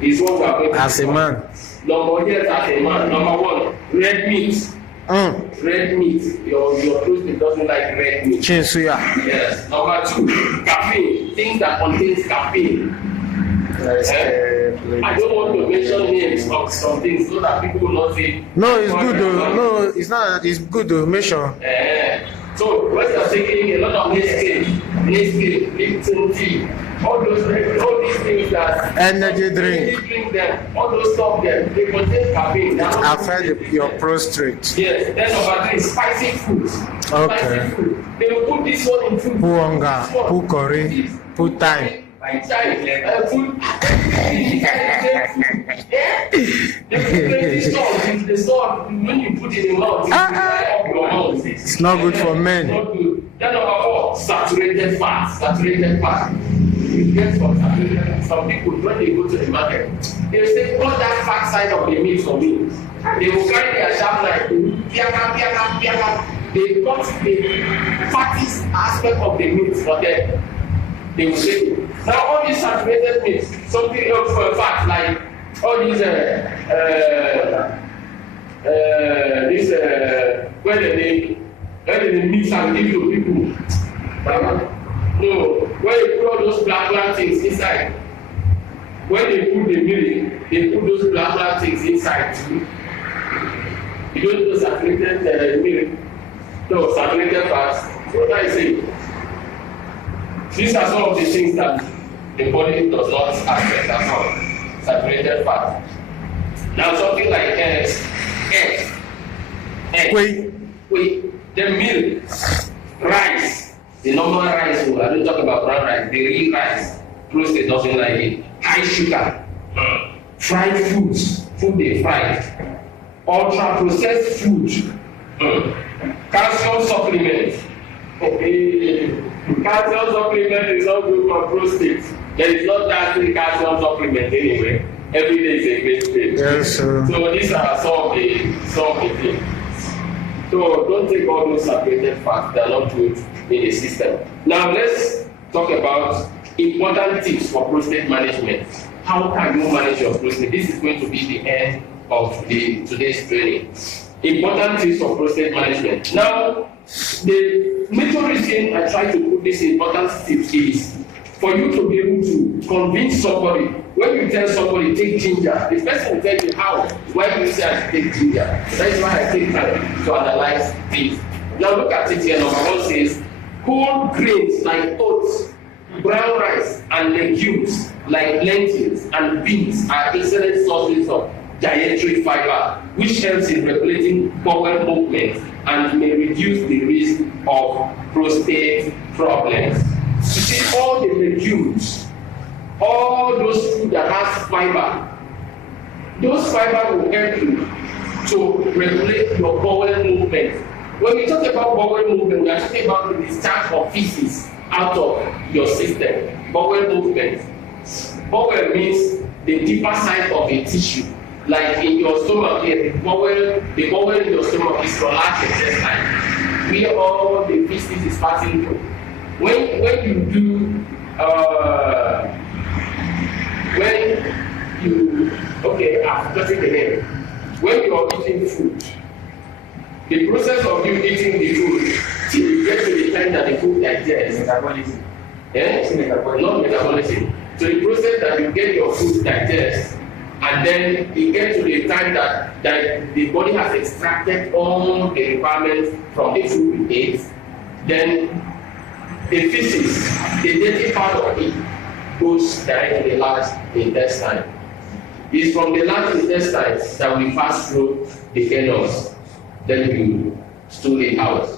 is what we are going to As a man. Number one, red meat. Red meat. Your prostate doesn't like red meat. Chinsuya. Yes. Number two, caffeine. Things that contains caffeine. I don't want to mention names of some things so that people will not say. No, it's good though. No, it's not. It's good though. Make sure. So when you are taking a lot of Nescafe, Lipton tea, all these things that Energy drink. drink them, all those stuff there, they contain caffeine. Affect your prostate. Yes. Then number three, spicy foods. Okay. Spicy food. They will put this one in food. Put hunger, put curry, put thyme. Food. The salt, when you put it in the mouth, It's not good for men. Not good. Then number four, saturated fat. You get some saturated fat. Some people, when they go to the market, they will say, cut that fat side of the meat for me. They will carry their sharp knife, they cut the fattest aspect of the meat for them. They will say, now all these saturated meats, something else for a fact, like all these when they mix and give to people. No, when they put all those black things inside. When they put the milk, they put those black things inside too. You don't know saturated milk. No, saturated fats. What I say? These are some of the things that the body does not accept as all. Saturated fat. Now something like eggs. Wait. The milk, rice, the normal rice. I don't talk about brown rice. The real rice. Prostate doesn't like it. High sugar, fried foods, food they fry, ultra processed food, calcium supplements. Calcium supplement is not good for prostate. There is not that calcium supplement anyway. Every day is a great thing. Yes, sir. So these are some of the things. So don't take all those saturated fats that are not good in the system. Now let's talk about important tips for prostate management. How can you manage your prostate? This is going to be the end of today's training. Important tips for prostate management. Now, the major reason I try to put this important tips is for you to be able to convince somebody, when you tell somebody take ginger, the person will tell you how. Why do you say I take ginger? That is why I take time to analyze things. Now look at it here. Number 1 says, whole grains like oats, brown rice, and legumes like lentils and beans are excellent sources of dietary fiber, which helps in regulating bowel movement and may reduce the risk of prostate problems. You see, all the legumes, all those food that has fiber, those fiber will help you to regulate your bowel movement. When we talk about bowel movement, we are talking about the discharge of feces out of your system. Bowel movement. Bowel means the deeper side of a tissue. Like in your stomach here, the bowel in your stomach is your large intestine, where all the feces is passing through. When you I've gotten the name. When you are eating food, the process of you eating the food till you get to the time that the food digests. Metabolism. Not metabolism. So the process that you get your food digest, and then you get to the time that the body has extracted all the requirements from the food we ate, then the feces, the dirty part of it, goes directly to the large intestine. It's from the large intestine that we pass through the anus. Then you stool it out.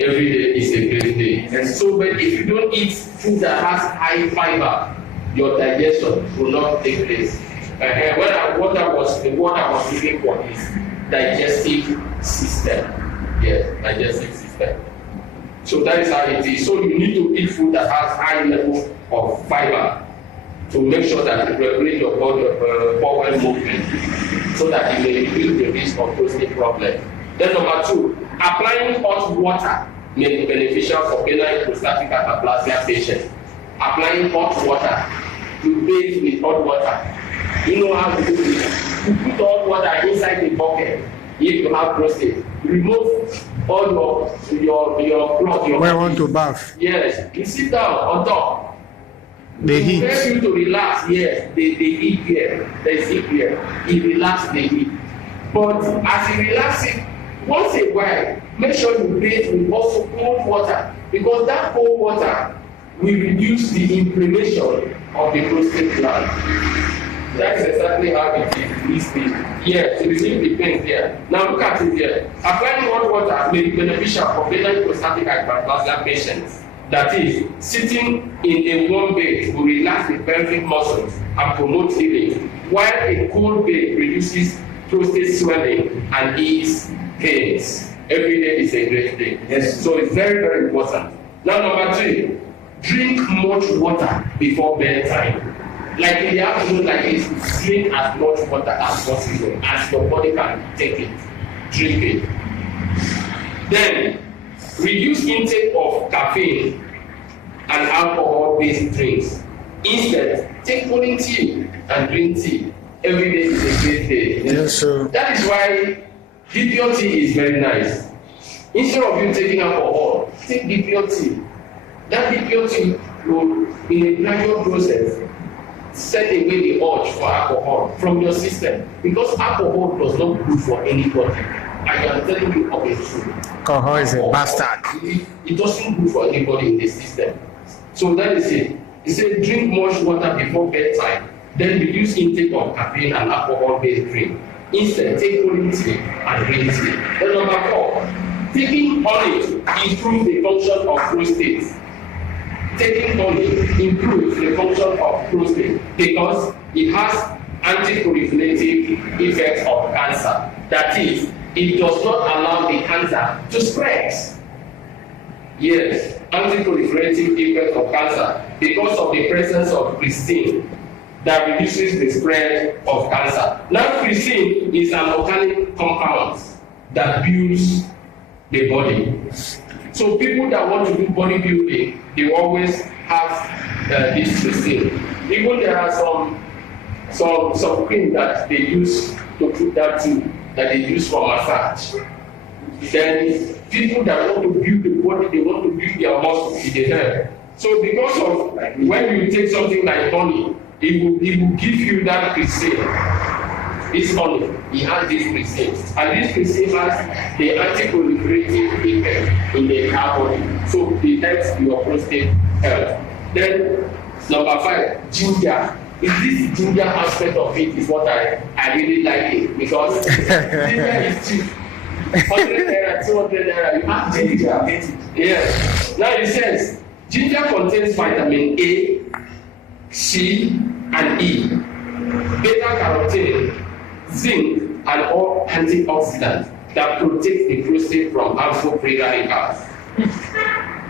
Every day is a great day. And so, but if you don't eat food that has high fiber, your digestion will not take place. What I was looking for is digestive system. Yes, digestive system. So that is how it is. So you need to eat food that has high level of fiber to make sure that you regulate your bowel movement, so that you may reduce the risk of prostate problem. Then number 2, applying hot water may be beneficial for benign prostatic hyperplasia patients. Applying hot water, you bathe with hot water. You know how to do it. You put hot water inside the bucket. If you have prostate, remove all your cloth. When I want to bath. Yes, you sit down on top. The heat. It helps you to relax. Yes, the heat here, the heat here. It relaxes the heat. But as you relax it, once a while, make sure you bathe with also cold water, because that cold water will reduce the inflammation of the prostate gland. That's exactly how it is. Yes, you receive the pain here. Now look at it here. Applying hot water may be beneficial for benign prostatic hyperplasia patients. That is, sitting in a warm bed will relax the pelvic muscles and promote healing, while a cold bed reduces prostate swelling and ease pains. Every day is a great day. Yes. So it's very, very important. Now number 3, drink much water before bedtime. Like in the afternoon like this, drink as much water as possible, as your body can take it. Drink it. Then, reduce intake of caffeine and alcohol-based drinks. Instead, take morning tea and green tea. Every day is a great day. Yes, sir. That is why DPO tea is very nice. Instead of you taking alcohol, take DPO tea. That DPO tea will, in a gradual process, set away the urge for alcohol from your system, because alcohol does not good for anybody. I am telling you of the truth. Alcohol is a bastard. It doesn't good for anybody in the system. So that is it. He said drink much water before bedtime, then reduce intake of caffeine and alcohol-based drink. Instead, take morning tea and green tea. Then number 4, taking honey improves the function of prostate. Taking honey improves the function of prostate because it has anti-proliferative effects of cancer. That is, it does not allow the cancer to spread. Yes, anti-proliferative effects of cancer because of the presence of glycine that reduces the spread of cancer. Now, glycine is an organic compound that builds the body. So people that want to do bodybuilding, they always have this glycine. Even there are some cream that they use to put that too, that they use for massage. Then people that want to build the body, they want to build their muscles in the head, So because of when you take something like honey, it will give you that presale. This honey, it has this presale, and this presale has the anti-proliferative effect in the cow body, so it helps your prostate health. Then number 5, ginger. Is this ginger aspect of it is what I really like it, because ginger is cheap. 100 naira, 200 naira, you have ginger. Yeah. Now it says ginger contains vitamin A, C, and E, beta carotene, zinc, and all antioxidants that protect the prostate from harmful free radicals.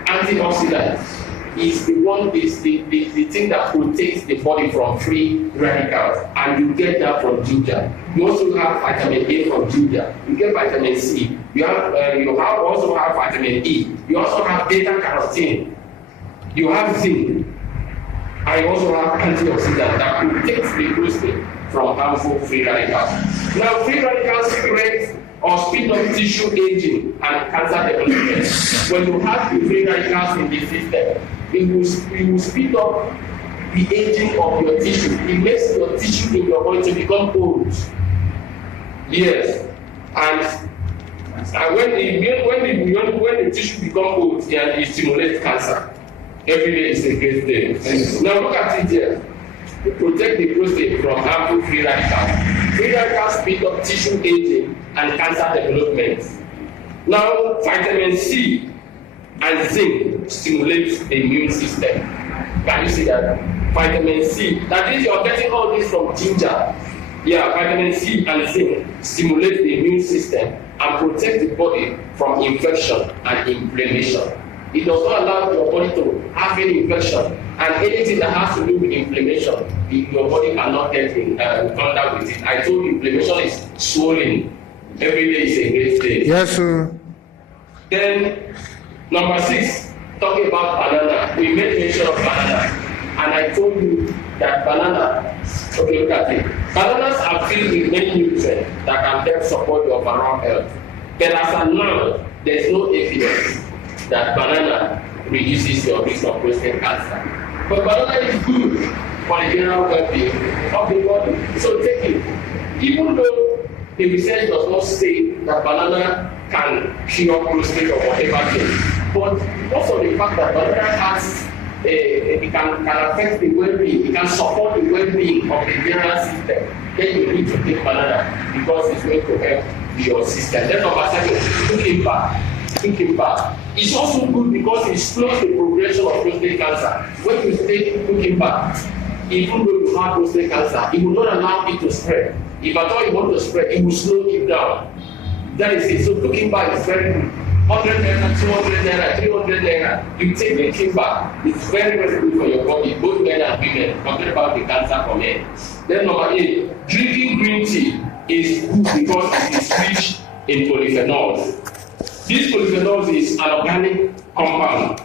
Antioxidants is the thing that protects the body from free radicals, and you get that from ginger. You also have vitamin A from ginger. You get vitamin C. You also have vitamin E. You also have beta carotene. You have zinc. And you also have antioxidants that protects the prostate from harmful free radicals. Now, free radicals spread or speed up tissue aging and cancer development. When you have the free radicals in the system, it will speed up the aging of your tissue. It makes your tissue in your body to become old. Yes. And when the tissue becomes old, it stimulates cancer. Every day is a great day. Now look at it here. Protect the prostate from harmful free radicals. Free radicals speed up tissue aging and cancer development. Now, vitamin C and zinc stimulates the immune system. Can you see that? Vitamin C. That is, you're getting all this from ginger. Yeah, vitamin C and zinc stimulate the immune system and protect the body from infection and inflammation. It does not allow your body to have any infection, and anything that has to do with inflammation, your body cannot get in contact with it. I told you, inflammation is swollen. Every day is a great day. Yes, sir. Then, number 6, talking about banana. We made mention of banana, and I told you that banana. Okay, look at it. Bananas are filled with many nutrients that can help support your overall health. But as of now, there is no evidence that banana reduces your risk of prostate cancer. But banana is good for the general well-being of the body. So take it. Even though the research does not say that banana can cure prostate or whatever thing, but because of the fact that banana has it can affect the well-being, it can support the well-being of the general system, then you need to take banana because it's going to help your system. Then number 7, cooking back. It's also good because it slows the progression of prostate cancer. When you take cooking back, even though you have prostate cancer, it will not allow it to spread. If at all you want to spread, it will slow it down. That is it. So cooking back is very good. 100 naira, 200 naira, 300 naira. You take the cooking back. It's very, very good for your body, both men and women. Forget about the cancer for men. Then number 8, drinking green tea is good because it is rich in polyphenols. This polyphenols is an organic compound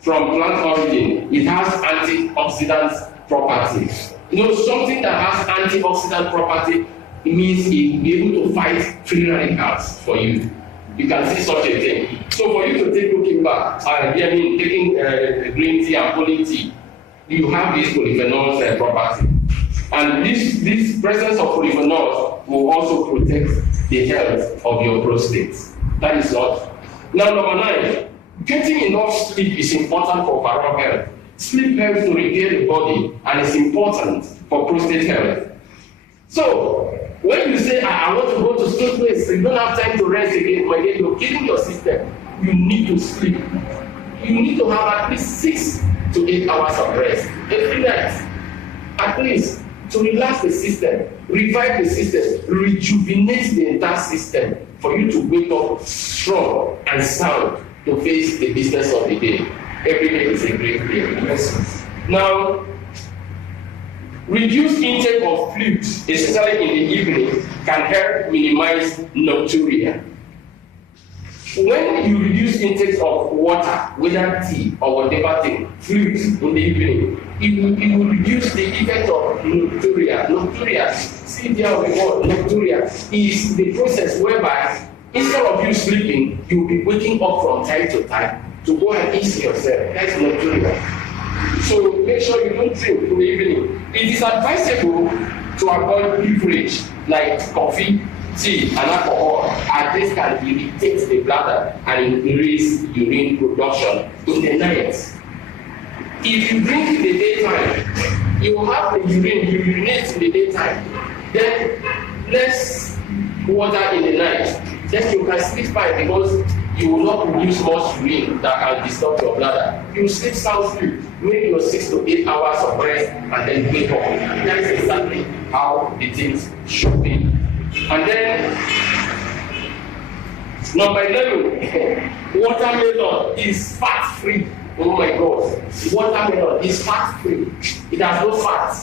from plant origin. It has antioxidant properties. You know, something that has antioxidant property, it means it will be able to fight free radicals for you. You can see such a thing. So for you to take cooking back, taking green tea and poly tea, you have these polyphenols property. And this presence of polyphenols will also protect the health of your prostate. That is what. Now, number 9, getting enough sleep is important for overall health. Sleep helps to repair the body and is important for prostate health. So, when you say, I want to go to sleep place, you don't have time to rest again, you're killing your system. You need to sleep. You need to have at least 6 to 8 hours of rest every night. At least to relax the system, revive the system, rejuvenate the entire system for you to wake up strong and sound to face the business of the day. Every day is a great day. Now, reduced intake of fluids, especially in the evening, can help minimize nocturia. When you reduce intake of water, whether tea or whatever thing, fluids in the evening, it will reduce the effect of nocturia. Nocturia, see there we go. Nocturia is the process whereby instead of you sleeping, you'll be waking up from time to time to go and ease yourself. That's not doing that. So make sure you don't drink in the evening. It is advisable to avoid beverage like coffee, tea, and alcohol, as this can irritate the bladder and increase urine production in the night. If you drink in the daytime, you will have the urine, you urinate in the daytime, then less water in the night. Then you can sleep fine because you will not produce much urine that can disturb your bladder. You sleep soundly, maybe your 6 to 8 hours of rest, and then wake up. That is exactly how the things should be. And then, number 11, watermelon is fat-free. Oh my God, watermelon is fat-free. It has no fat.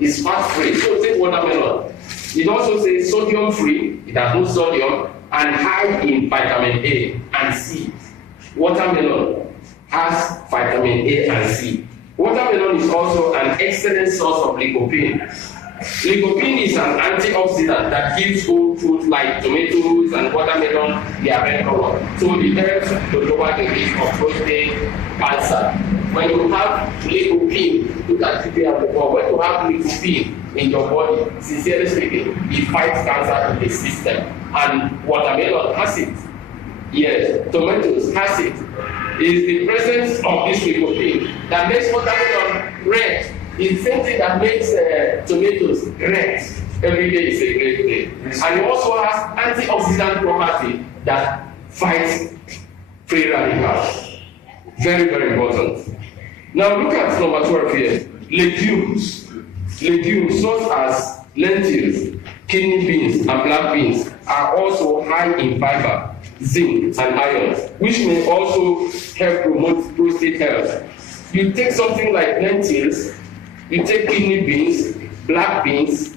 It's fat-free. So take watermelon. It also says sodium-free. It has no sodium and high in vitamin A and C. Watermelon has vitamin A and C. Watermelon is also an excellent source of lycopene. Lycopene is an antioxidant that gives whole fruits like tomatoes and watermelon their red color. So it helps to lower the risk of prostate cancer. When you have lycopene, look at it here before, when you have lycopene in your body, sincerely speaking, it fights cancer in the system. And watermelon has it. Yes, tomatoes has it. It is the presence of this lycopene that makes watermelon red. It's the same thing that makes tomatoes red. Every day is a great day. And it also has antioxidant property that fights free radicals. Very, very important. Now look at number 12 here. Legumes. Legumes such as lentils, kidney beans, and black beans are also high in fiber, zinc, and iron, which may also help promote prostate health. You take something like lentils, you take kidney beans, black beans,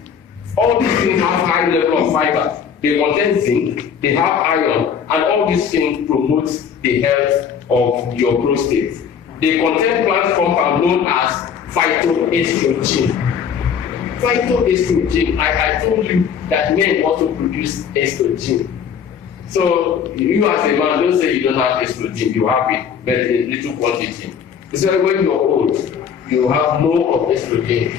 all these things have high level of fiber. They contain zinc, they have iron, and all these things promote the health of your prostate. They contain plant compound known as phytoestrogen. Phytoestrogen, I told you that men also produce estrogen. So you as a man, don't say you don't have estrogen, you have it, but in little quantity. So when you're old, you have more of estrogen.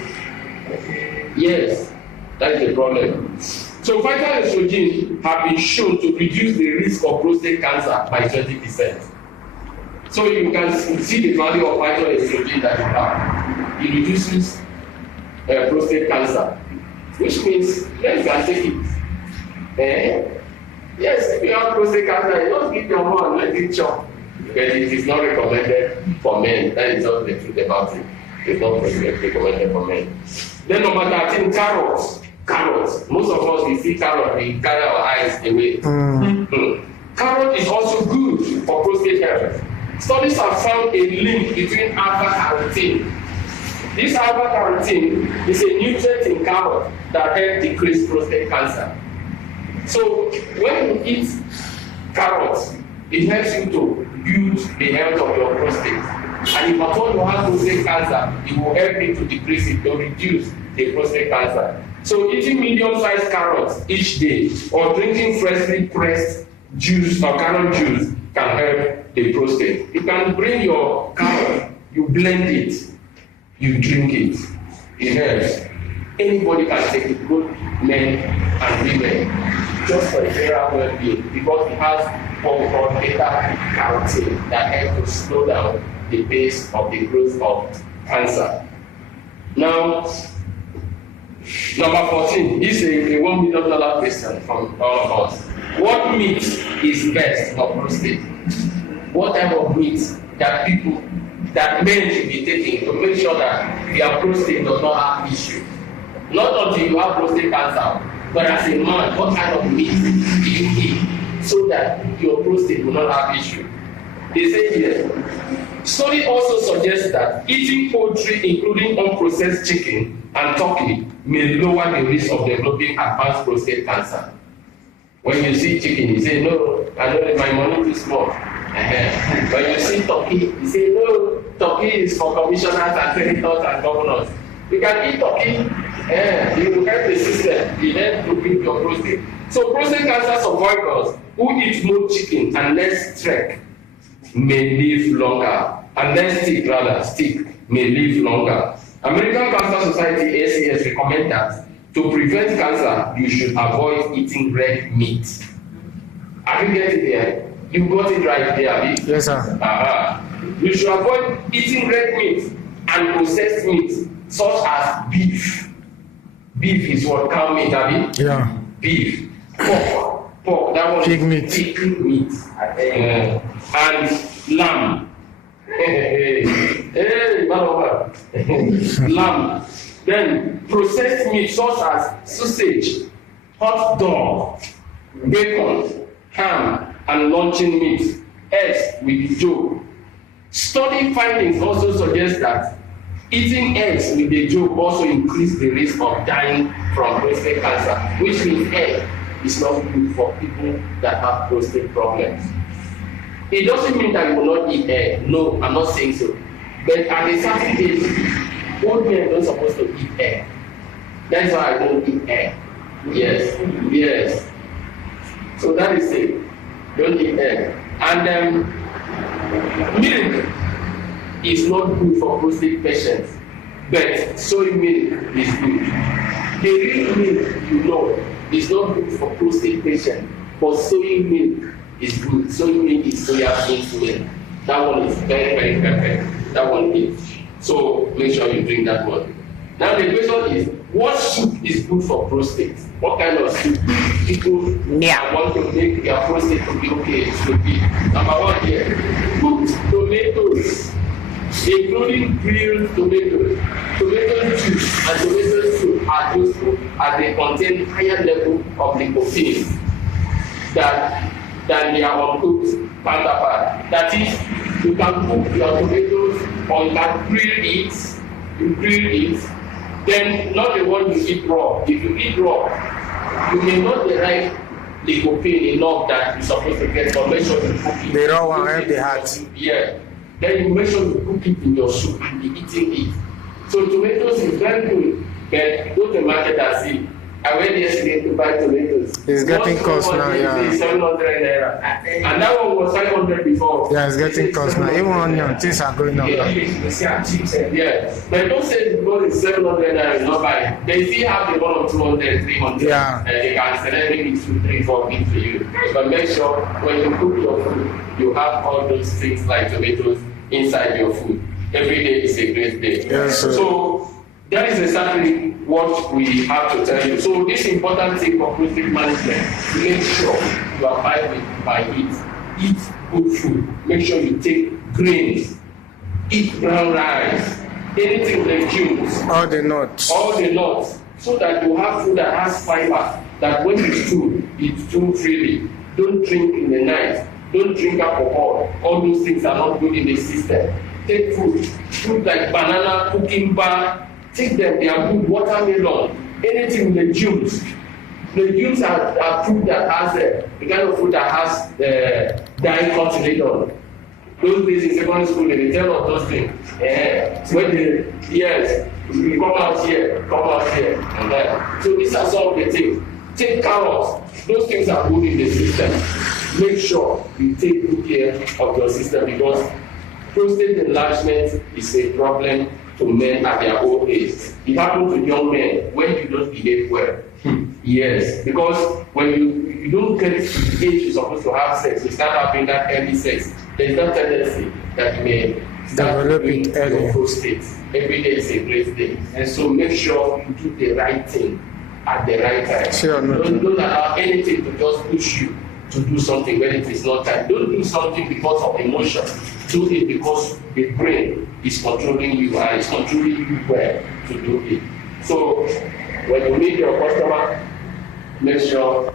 Yes, that is the problem. So phytoestrogen have been shown to reduce the risk of prostate cancer by 20%. So you can see the value of phytoestrogen that you have. It reduces prostate cancer, which means then you can take it. Yes, if you have prostate cancer, you don't give your man, let it chop. But it is not recommended for men. That is just the truth about it. It's not recommended for men. Then number 13, carrots. Carrots. Most of us, we see carrot, we carry our eyes away. Carrot is also good for prostate health. Studies have found a link between alpha-carotene. This alpha-carotene is a nutrient in carrot that helps decrease prostate cancer. So when you eat carrots, it helps you to build the health of your prostate. And if at all you have prostate cancer, it will help you to decrease it, to reduce the prostate cancer. So eating medium-sized carrots each day or drinking freshly pressed juice or carrot juice can help the prostate. You can bring your carrot, you blend it, you drink it. It helps. Anybody can take it, both men and women, just for general well-being, because it has what we call beta-carotene that helps to slow down the pace of the growth of cancer. Now, number 14 is a $1 million question from all of us. What meat is best for prostate? What type of meat that men should be taking to make sure that their prostate does not have issue? Not until you have prostate cancer, but as a man, what kind of meat do you eat so that your prostate will not have issue? They say here, study also suggests that eating poultry, including unprocessed chicken and turkey, may lower the risk of developing advanced prostate cancer. When you see chicken, you say, no, I know that my money is small. When you see turkey, you say, no, turkey is for commissioners and senators and governors. You can eat turkey, it will help the system, it helps to build your prostate. So prostate cancer survivors who eat more chicken and less steak may live longer, and less stick may live longer. American Cancer Society (ACS) recommend that to prevent cancer, you should avoid eating red meat. Have you get it there? You got it right there, Abi? Yes, sir. You should avoid eating red meat and processed meat, such as beef. Beef is what cow meat, Abi? Yeah. Beef. Pork. That one. Pig meat. Pig meat. And lamb. Hey, lamb. Then processed meat such as sausage, hot dog, bacon, ham, and luncheon meat, eggs with yolk. Study findings also suggest that eating eggs with the yolk also increase the risk of dying from prostate cancer, which means egg is not good for people that have prostate problems. It doesn't mean that you will not eat egg. No, I'm not saying so. But at a certain age, old men don't supposed to eat egg. That's why I don't eat egg. Yes. So that is it. Don't eat egg. And milk is not good for prostate patients, but soy milk is good. The real milk, is not good for prostate patients, but soy milk is good. Soy milk is soya bean milk. That one is very, very perfect. That one is. So make sure you drink that one. Now the question is, what soup is good for prostate? What kind of soup people want to make their prostate to be okay? It should be number one here, cooked tomatoes, including grilled tomatoes. Tomato juice and tomato soup are useful as they contain higher level of lycopene than their uncooked counterpart. That is, you can cook your tomatoes or you can grill it. Then not the one you eat raw. If you eat raw, you may not derive lycopene enough that you're supposed to get, but make sure you cook it. The raw one help the heart. Yeah. Then you make sure you cook it in your soup and be eating it. So tomatoes is very good, but go to the market and see. I went yesterday to buy tomatoes. It's getting cost now, yeah. 700 naira. And that one was 500 before. Yeah, it's getting cost now. Even onion, things are going up now. Yeah. But don't say because it's 700 naira, not buy it. They still have the one of 200, 300. Yeah. They can select maybe 2, 3, 4 things for you. But make sure when you cook your food, you have all those things like tomatoes inside your food. Every day is a great day. Yes, sir. So that is exactly what we have to tell you. So this important thing for prostate management, make sure you abide by it. Eat good food. Make sure you take grains. Eat brown rice. Anything legumes. All the nuts. So that you have food that has fiber. That when you chew, it's chew freely. Don't drink in the night. Don't drink alcohol. All those things are not good in the system. Take food like banana, cucumber. Take them, they are good. Watermelon, anything legumes. Legumes are food that has the kind of food that has dicotyledon. Those days in secondary school, they tell us those things. When you come out here. So these are some of the things. Take carrots. Those things are good in the system. Make sure you take good care of your system because prostate enlargement is a problem to men at their old age. It happens to young men when you don't behave well. Yes, because when you don't get to the age you're supposed to have sex, you start having that early sex, there's that tendency that you may start developing your prostate. Every day is a great day. And so make sure you do the right thing at the right time. Sure, don't allow anything to just push you to do something when it is not time. Don't do something because of emotion. Do it because the brain is controlling you and is controlling you well to do it. So when you meet your customer, make sure